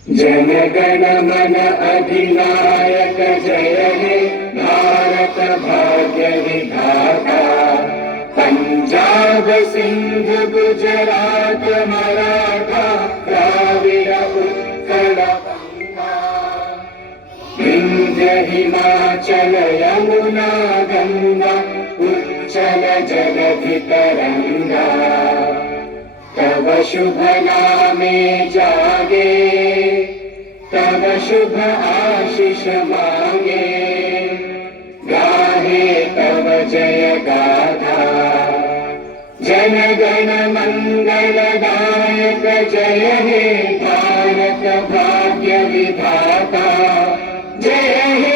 जन गण मन अधिनायक जय हे भारत भाग्य विधाता। पंजाब सिंध गुजरात मराठा द्राविड़ उत्कल गंगा। विंध्य हिमाचल यमुना गंगा उच्चल जलधि तरंगा। तव शुभ नामे जागे तव शुभ आशीष मांगे। गाहे तव जय गाथा जन गण मंगलदायक जय हे भारत भाग्य विधाता। जय हे